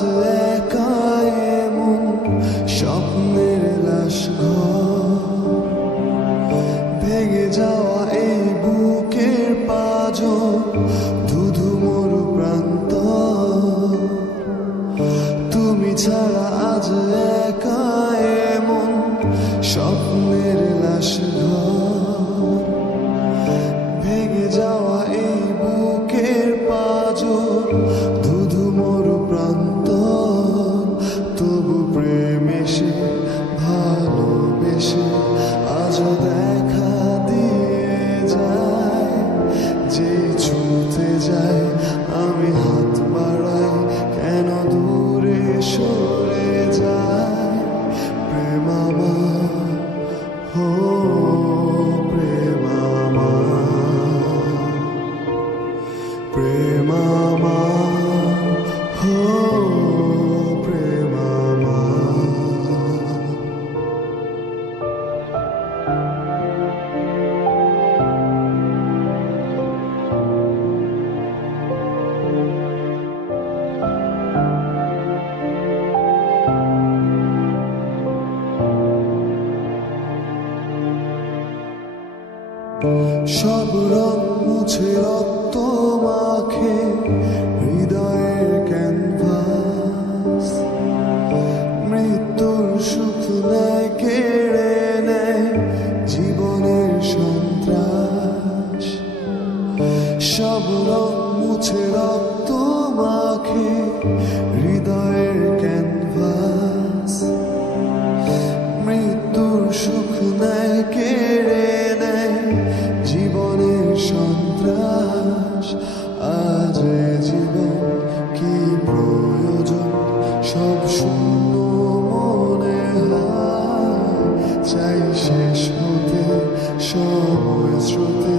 একা এমন স্বপ্নের লাশ ঘর, ভেঙে যাওয়া এই বুকের পাঁজর, ধুধু মরু প্রান্ত। তুমি ছাড়া আজ একা এমন স্বপ্নের লাশ ঘর, ভেঙে যাওয়া এই বুকের পাঁজর, ধুধু মরু প্রান্ত। তবু প্রেম এসে ভালোবেসে আজও দেখা দিয়ে যায়। যেই ছুঁতে যায় আমি হাত বাড়াই, কেন দূরে সরে যায়। প্রেম আমার, হো প্রেম আমার, প্রেম আমার, হো প্রেম আমার। সব রং মুছে রক্ত মাখে হৃদয়ের ক্যানভাস, মৃত্যুর সুখ নেয় কেড়ে নেয় জীবনের সন্ত্রাস। সব রং মুছে রক্ত মাখে হৃদয়ের ক্যানভাস, মৃত্যুর সুখ নেয় কেড়ে নেয় জীবনের সন্ত্রাস। আজ জীবন কি প্রয়োজন, সব শূন্য মনে হয়। চাই শেষ হতে সময় স্রোতে